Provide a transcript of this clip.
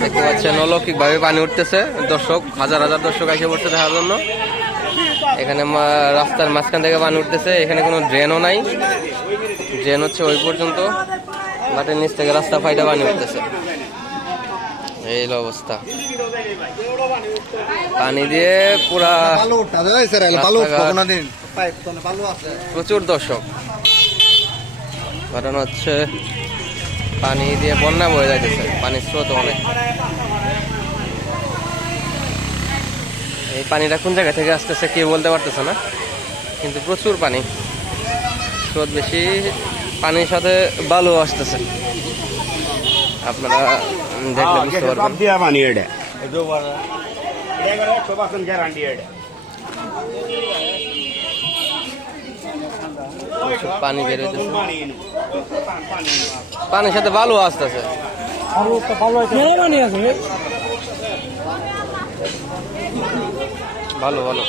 দেখতে পাচ্ছেন অলৌকিক ভাবে পানি উঠতেছে। দর্শক হাজার হাজার দর্শক এসে পড়ছে দেখার জন্য। এখানে রাস্তার মাঝখান থেকে পানি উঠতেছে এখানে কোনো ড্রেনও নাই। ড্রেন হচ্ছে ওই পর্যন্ত। মাটির নিচ থেকে রাস্তা ফাইটা পানি উঠতেছে। এই অবস্থা। পানি দিয়ে পুরা প্রচুর দর্শক। ঘটনা হচ্ছে পানি দিয়ে বন্যা বয়ে যাইতেছে পানির স্রোত অনেক। এই পানিটা কোন জায়গা থেকে আসতেছে কেউ বলতে পারতেছে না কিন্তু প্রচুর পানি। স্রোত বেশি পানির সাথে বালু আসতেছে। আপনারা দেখলে বুঝতে পারবেন। পানি এটা পানির সাথে বালু আসতেছে। ভালো ভালো